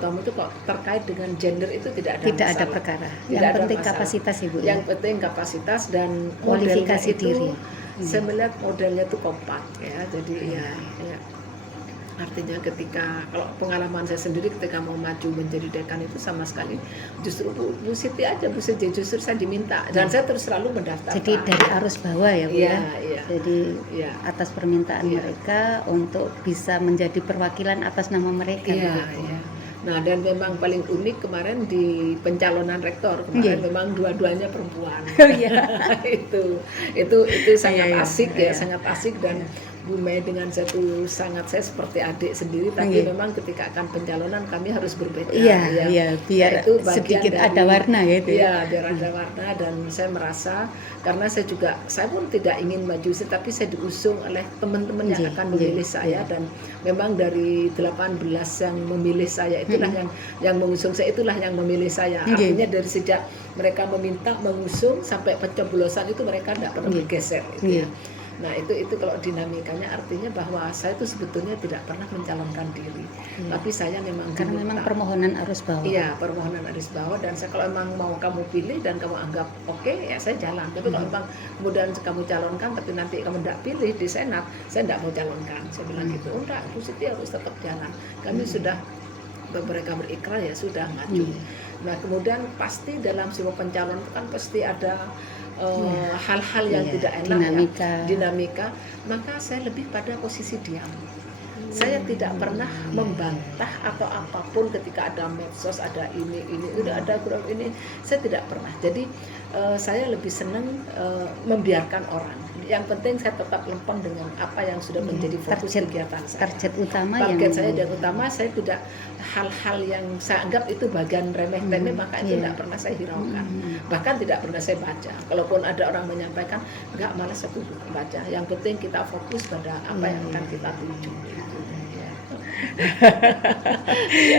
utama itu kok terkait dengan gender itu tidak ada perkara. Yang penting kapasitas Ibu. Yang penting kapasitas dan kualifikasi diri. Saya melihat modelnya itu kompak ya. Jadi ya. Artinya ketika kalau pengalaman saya sendiri ketika mau maju menjadi dekan itu sama sekali justru Bu Siti aja, Bu Siti justru saya diminta dan saya terus selalu mendaftar. Jadi dari arus bawah ya Bu ya. Jadi atas permintaan mereka untuk bisa menjadi perwakilan atas nama mereka. Nah dan memang paling unik kemarin di pencalonan rektor kemarin memang dua-duanya perempuan. itu sangat asik ya, sangat asik dan Bu Mei dengan saya seperti adik sendiri, tapi memang ketika akan pencalonan kami harus berbeda. Biar itu sedikit ada warna gitu. Iya, biar ada warna dan saya merasa karena saya pun tidak ingin maju, tapi saya diusung oleh teman-teman yang akan memilih saya dan memang dari 18 yang memilih saya itulah yang mengusung saya, itulah yang memilih saya. Artinya dari sejak mereka meminta mengusung sampai pencoblosan itu mereka tidak pernah bergeser. Nah itu kalau dinamikanya artinya bahwa saya itu sebetulnya tidak pernah mencalonkan diri, tapi saya memang karena memang permohonan arus bawah. Iya, permohonan arus bawah dan saya kalau memang mau kamu pilih dan kamu anggap oke, ya saya jalan. Tapi kalau memang kemudian kamu calonkan tapi nanti kamu tidak pilih di Senat, saya tidak mau calonkan. Saya bilang gitu, enggak, Bu Siti harus tetap jalan. Kami sudah mereka berikrar ya sudah maju. Nah kemudian pasti dalam sebuah pencalonan itu kan pasti ada hal-hal yang tidak enak dinamika, maka saya lebih pada posisi diam. Saya tidak pernah membantah atau apapun ketika ada medsos, ada ini ada grup ini, saya tidak pernah. Jadi saya lebih senang membiarkan orang. Yang penting saya tetap lempeng dengan apa yang sudah menjadi fokus kegiatan saya. Target utama saya tidak hal-hal yang saya anggap itu bagian remeh-temeh, maka itu tidak pernah saya hiraukan. Bahkan tidak pernah saya baca. Kalaupun ada orang menyampaikan, enggak, malas aku baca. Yang penting kita fokus pada apa yang akan kita tuju.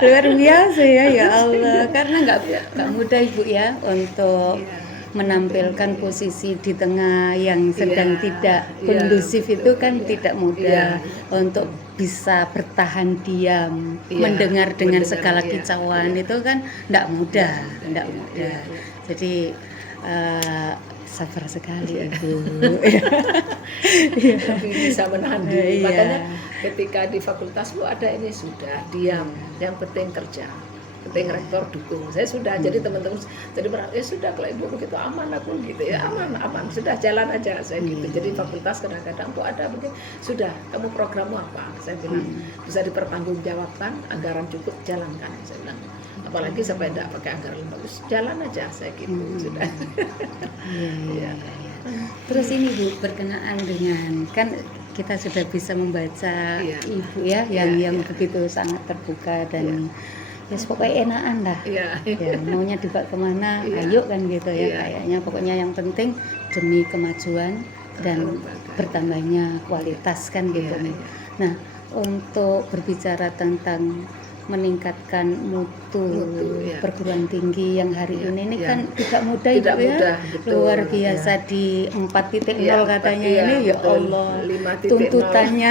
Luar biasa ya Allah. Karena nggak mudah Ibu ya untuk menampilkan posisi di tengah yang sedang tidak kondusif itu kan tidak mudah untuk bisa bertahan diam, mendengar dengan segala kicauan itu kan tidak mudah. Jadi sabar sekali Ibu. Tapi bisa menahan diri. Makanya ketika di fakultas Bu ada ini sudah diam, yang penting kerja. Penting rektor dukung. Saya sudah jadi teman-teman jadi sudah kalau Ibu begitu aman aku gitu ya, aman sudah jalan aja saya gitu. Jadi fakultas kadang-kadang tuh ada begini, sudah kamu programmu apa? Saya bilang bisa dipertanggungjawabkan, anggaran cukup, jalankan. Saya bilang apalagi sampai tidak pakai anggaran bagus, jalan aja saya gitu sudah. Terus ini Bu berkenaan dengan kan kita sudah bisa membaca Ibu ya yang begitu sangat terbuka dan pokoknya enakan lah. Maunya dibawa kemana, ayo kan gitu ya kayaknya. Pokoknya yang penting demi kemajuan dan bertambahnya kualitas kan gitu. Nah untuk berbicara tentang meningkatkan mutu perguruan tinggi yang hari ini kan tidak mudah Ibu ya. Luar biasa di 4.0 katanya ini ya Allah. Tuntutannya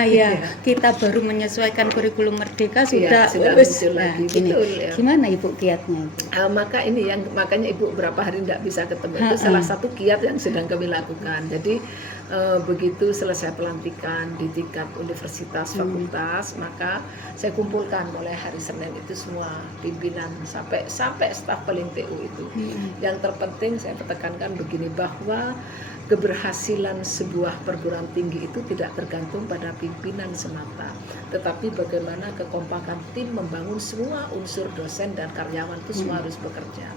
kita baru menyesuaikan kurikulum merdeka sudah gimana Ibu kiatnya Ibu? Maka ini makanya Ibu berapa hari tidak bisa ketemu itu salah satu kiat yang sedang kami lakukan. Jadi begitu selesai pelantikan di tingkat universitas fakultas, maka saya kumpulkan mulai hari Senin itu semua pimpinan sampai staf paling TU itu. Yang terpenting saya tekankan begini, bahwa keberhasilan sebuah perguruan tinggi itu tidak tergantung pada pimpinan semata, tetapi bagaimana kekompakan tim membangun semua unsur dosen dan karyawan itu semua harus bekerja.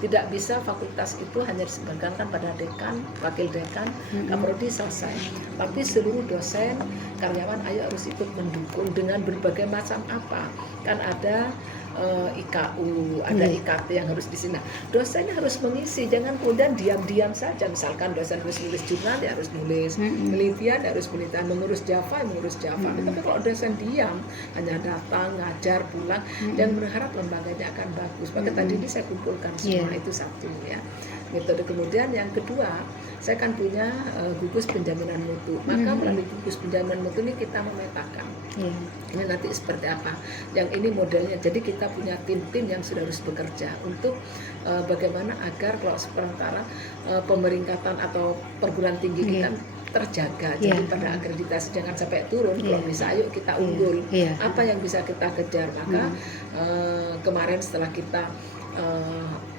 Tidak bisa fakultas itu hanya disebarkan pada dekan, wakil dekan, kaprodi selesai. Tapi seluruh dosen, karyawan ayo harus ikut mendukung dengan berbagai macam apa. Kan ada IKU, ada IKT yang harus di sini. Dosennya harus mengisi, jangan kemudian diam-diam saja. Misalkan dosen harus nulis jurnal, dia harus nulis, penelitian, dia harus penelitian, mengurus Java, mengurus Java. Tapi kalau dosen diam, hanya datang, ngajar, pulang, dan berharap lembaganya akan bagus. Maka tadi ini saya kumpulkan semua itu satu ya. Metode kemudian yang kedua, saya kan punya gugus penjaminan mutu. Maka melalui gugus penjaminan mutu ini kita memetakan. Ini nanti seperti apa. Yang ini modelnya. Jadi kita kita punya tim-tim yang sudah harus bekerja untuk bagaimana agar kalau sementara pemeringkatan atau perguruan tinggi kita terjaga. Jadi pada akreditasi jangan sampai turun. Kalau bisa ayo kita unggul. Apa yang bisa kita kejar? Maka kemarin setelah kita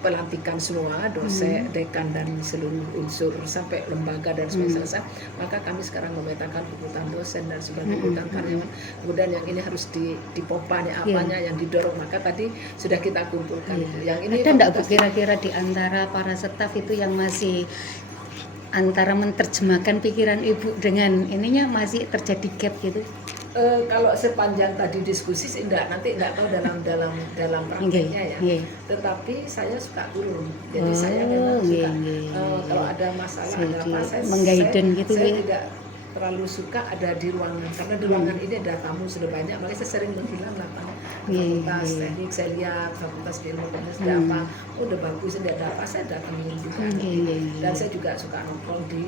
pelantikan semua dosen, dekan dan seluruh unsur sampai lembaga dan semua selesai, maka kami sekarang memetakan kebutuhan dosen dan sebagai kebutuhan karyawan. Kemudian yang ini harus dipompa apanya yang didorong, maka tadi sudah kita kumpulkan itu. Yang ini ada enggak Bu kira-kira di antara para staf itu yang masih antara menerjemahkan pikiran Ibu dengan ininya masih terjadi gap gitu? Kalau sepanjang tadi diskusi nanti enggak tahu dalam prakteknya ya. Tetapi saya suka turun. Jadi saya memang suka kalau ada masalah ada apa saya gitu tidak terlalu suka ada di ruangan, karena di ruangan ini ada tamu sudah banyak, makanya saya sering menghilang lapangan. Fakultas teknik saya lihat, fakultas ilmu komunikasi apa, udah bagus, tidak ada apa, saya datangin juga. Dan saya juga suka nongkrong di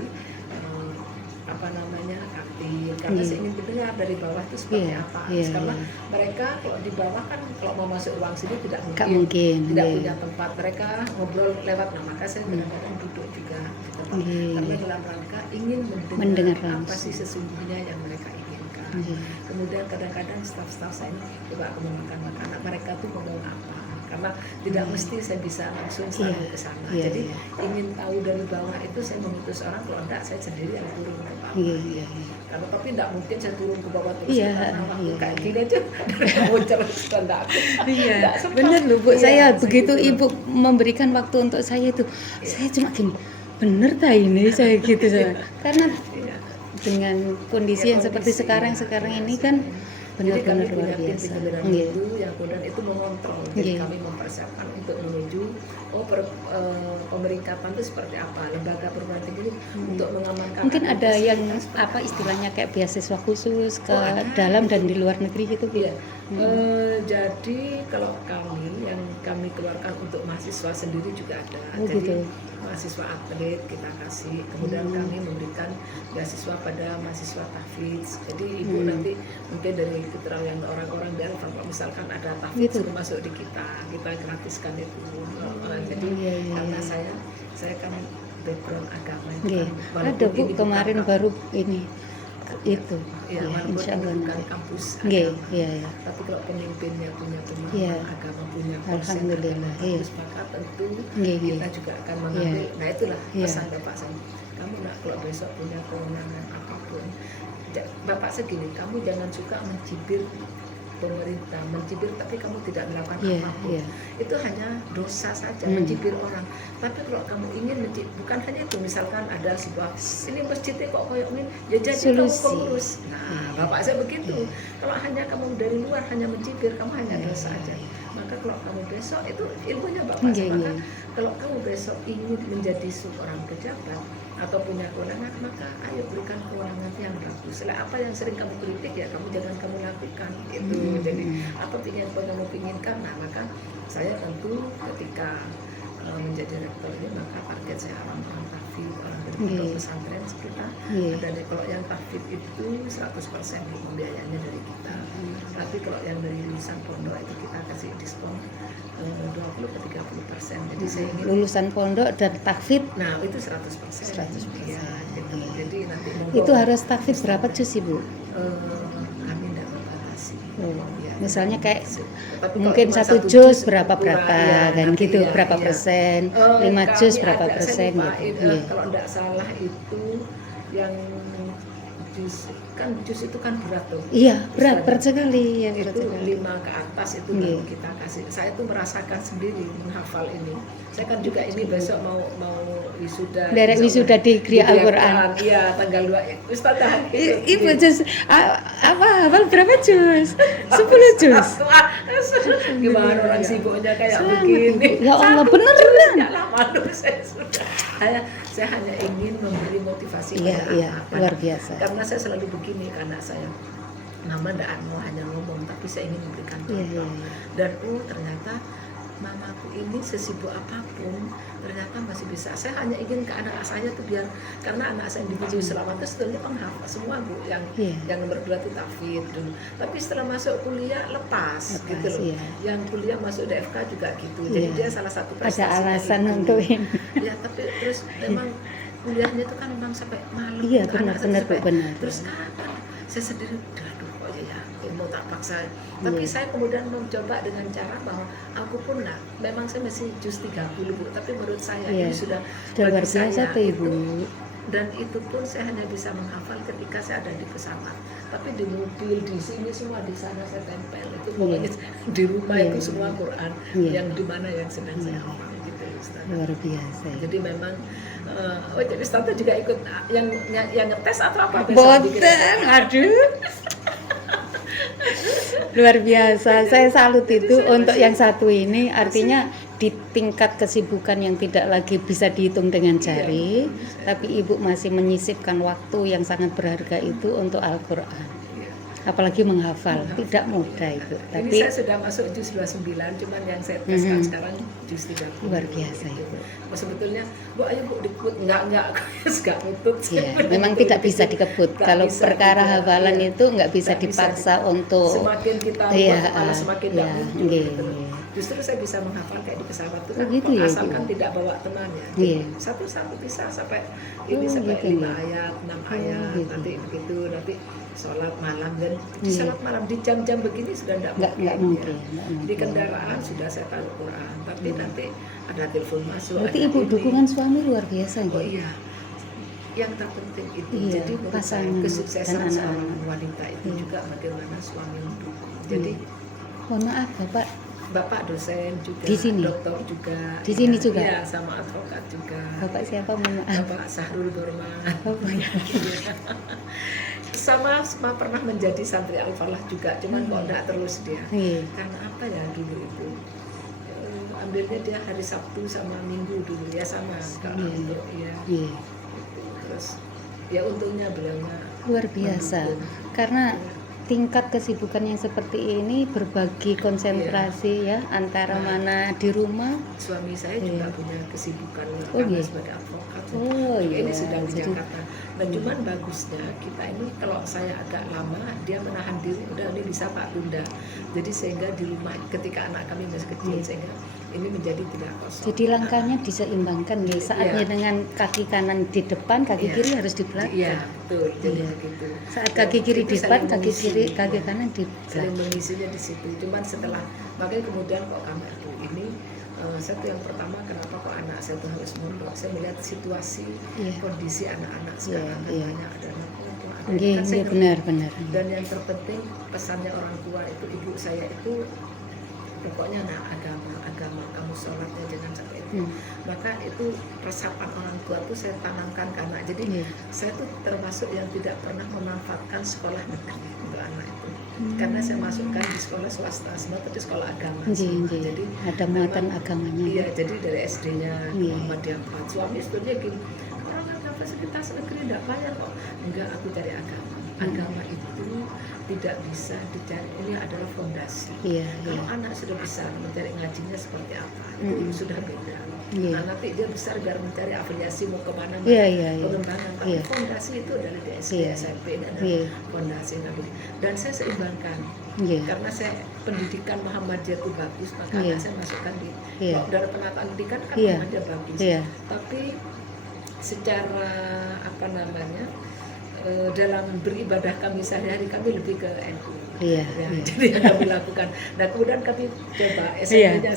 kantin, karena saya ingin mendengar dari bawah itu seperti apa. Karena mereka kalau di bawah kan kalau mau masuk ruang sini tidak mungkin. Punya tempat, mereka ngobrol lewat, maka saya kadang-kadang duduk juga di tempat. Karena dalam rangka ingin mendengar apa sih sesungguhnya yang mereka inginkan. Kemudian kadang-kadang staf-staf saya ini coba aku memakan anak mereka tuh ngomong apa, karena tidak mesti saya bisa langsung sampai ke sana. Jadi ingin tahu dari bawah itu saya mengutus orang, kalau enggak saya sendiri yang turun ke bawah. Karena tapi enggak mungkin saya turun ke bawah terus kayak gini aja mau cerita enggak. Benar loh Bu, saya begitu Ibu memberikan waktu untuk saya itu, saya cuma gini, bener tak ini saya gitu karena dengan kondisi yang seperti sekarang ini kan benar-benar luar biasa. Itu yang kemudian itu mengontrol. Jadi kami mempersiapkan untuk menuju pemeringkatan itu seperti apa, lembaga perguruan tinggi untuk mengamankan. Mungkin ada yang apa istilahnya kayak beasiswa khusus ke dalam dan di luar negeri gitu Bu. Jadi kalau yang kami keluarkan untuk mahasiswa sendiri juga ada. Gitu. Mahasiswa atlet kita kasih, kemudian kami memberikan beasiswa pada mahasiswa tahfidz. Jadi Ibu nanti mungkin dari keterangan orang-orang di Alfa, misalkan ada tahfidz masuk di kita gratiskan itu. Jadi karena saya kan background agama itu ada Bu kemarin baru ini itu insya Allah bukan kampus tapi kalau pemimpinnya punya pemahaman agama, punya konsep agama bagus, maka tentu kita juga akan mengambil. Nah itulah pesan Bapak saya, kamu kalau besok punya kewenangan apapun, Bapak segini, kamu jangan suka mencibir pemerintah, mencibir tapi kamu tidak melakukan apapun. Itu hanya dosa saja, mencibir orang. Tapi kalau kamu ingin mencibir, bukan hanya itu, misalkan ada sebuah ini masjidnya kok kayak ini, ya jadi kamu pengurus. Nah, Bapak saya begitu. Kalau hanya kamu dari luar hanya mencibir, kamu hanya dosa aja. Maka kalau kamu besok itu ilmunya Bapak saya. Maka kalau kamu besok ingin menjadi seorang pejabat atau punya kewenangan, maka ayo berikan kewenangan yang bagus. Apa yang sering kamu kritik ya kamu jangan kamu lakukan itu. Jadi apa kamu inginkan, nah maka saya tentu ketika menjadi rektor ini, maka target saya orang-orang tahfidz, orang dari pesantren sekitar. Dan kalau yang tahfidz itu 100% pembiayaannya dari kita. Tapi kalau yang dari lulusan pondok itu kita kasih diskon 20-30%. Jadi saya ingin lulusan pondok dan tahfidz. Nah itu 100%. 100%. Iya, gitu. Jadi nanti itu harus tahfidz berapa juz Ibu? Kami tidak membatasi. Misalnya kayak mungkin 1 juz berapa kan gitu, berapa persen, 5 juz berapa persen gitu. Kalau tidak salah itu yang juz itu kan berat tuh. Iya, berat sekali ya. Itu 5 ke atas itu baru kita kasih. Saya tuh merasakan sendiri menghafal ini. Saya kan juga ini besok mau wisuda. Derek wisuda di Gria Al-Qur'an. Iya, tanggal 2. Ustaz Ibu juz hafal berapa juz? 10 juz. Gimana orang sibuknya kayak begini. Ya Allah, beneran. Lama saya sudah. Saya hanya ingin memberi motivasi pada anak-anak. Luar biasa. Karena saya selalu begini ke anak saya. Mama tidak mau hanya ngomong, tapi saya ingin memberikan contoh. Dan ternyata mamaku ini sesibuk apapun ternyata masih bisa. Saya hanya ingin ke anak saya tuh biar, karena anak saya individu selama itu sebetulnya penghafal semua Bu, yang nomor 2 itu tahfidz dulu. Tapi setelah masuk kuliah lepas gitu loh. Yang kuliah masuk DFK juga gitu. Jadi dia salah satu prestasi. Ada alasan untuk ini. Ya, tapi terus memang kuliahnya itu kan memang sampai malam. Iya, benar. Terus kapan saya sendiri aduh kok ya mau tak paksa. Tapi saya kemudian mencoba dengan cara bahwa aku pun memang saya masih juz 30 Bu, tapi menurut saya ini sudah luar biasa tuh Ibu. Dan itu pun saya hanya bisa menghafal ketika saya ada di pesawat. Tapi di mobil, di sini semua, di sana saya tempel. Itu pokoknya di rumah itu semua Quran yang di mana yang sedang saya hafal gitu Ustaz. Luar biasa. Jadi memang jadi Ustaz juga ikut yang ngetes atau apa? Boten, aduh. Luar biasa, saya salut itu untuk yang satu ini, artinya di tingkat kesibukan yang tidak lagi bisa dihitung dengan jari, tapi Ibu masih menyisipkan waktu yang sangat berharga itu untuk Al-Quran. Apalagi menghafal, tidak mudah itu. Tapi ini saya sudah masuk juz 29, cuman yang saya teskan sekarang juz 30. Luar biasa itu. Sebetulnya, Bu ayo Bu dikebut, enggak nutut. Memang tidak bisa dikebut. Kalau perkara hafalan itu enggak bisa dipaksa untuk semakin kita malah semakin enggak muncul. Justru saya bisa menghafal kayak di pesawat itu kan, gitu asalkan tidak bawa temannya. Satu-satu bisa sampai ini sampai 5 ayat, 6 ayat, nanti begitu, nanti sholat malam, dan di sholat malam di jam-jam begini sudah enggak mungkin. Di kendaraan sudah saya tahu Quran, tapi nanti ada telepon masuk. Berarti Ibu dukungan suami luar biasa gitu. Oh iya, yang terpenting itu. Jadi pasangan kesuksesan seorang wanita itu juga bagaimana suami mendukung. Jadi mohon maaf Bapak dosen juga, di sini, dokter juga, di sini juga, ya, sama advokat juga. Bapak siapa mohon maaf? Bapak Sahrul Borman. sama pernah menjadi santri Al-Falah juga, cuman kok enggak terus dia. Karena apa ya dulu itu? Ambilnya dia hari Sabtu sama Minggu dulu ya, sama kalau untuk terus ya untungnya beliaunya luar biasa karena tingkat kesibukan yang seperti ini berbagi konsentrasi ya antara mana di rumah. Suami saya juga punya kesibukan sebagai advokat. Ini sedang di Jakarta. Nah cuman bagusnya kita ini kalau saya agak lama dia menahan diri, udah ini bisa Pak tunda. Jadi sehingga di rumah ketika anak kami masih kecil sehingga ini menjadi tidak kosong. Jadi langkahnya diseimbangkan ya, saatnya dengan kaki kanan di depan, kaki kiri harus di belakang. Iya, betul. Jadi begitu. Saat kaki kiri di depan, kaki kanan di belakang. Saling mengisinya di situ. Cuman setelah makanya kemudian kok kami ini satu yang pertama kenapa kok anak saya tuh harus mondok. Saya melihat situasi kondisi anak-anak sekarang banyak ada benar. Dan yang terpenting pesannya orang tua itu, ibu saya itu pokoknya agama kamu sholatnya jangan sampai itu. Maka itu resapan orang tua tuh saya tanamkan ke anak. Jadi saya tuh termasuk yang tidak pernah memanfaatkan sekolah negeri untuk anak itu. Karena saya masukkan di sekolah swasta semua, tapi sekolah agama. Jadi ada muatan agamanya. Iya, jadi dari SD-nya Muhammadiyah 4. Suami sebetulnya gini, orang ada fasilitas negeri enggak bayar kok. Enggak, aku cari agama. Agama itu tidak bisa dicari, ini adalah fondasi. Kalau anak sudah besar mencari ngajinya seperti apa, itu sudah beda. Nah, nanti dia besar biar mencari afiliasi mau kemana, pengembangan. Tapi fondasi itu dari di SD, SMP dan fondasi Nabi. Dan saya seimbangkan, karena saya pendidikan Muhammadiyah itu bagus, maka anak saya masukkan di dari penataan pendidikan kan Muhammadiyah bagus. Tapi secara dalam beribadah kami sehari-hari kami lebih ke NU. Jadi yang kami lakukan. Nah kemudian kami coba SMP-nya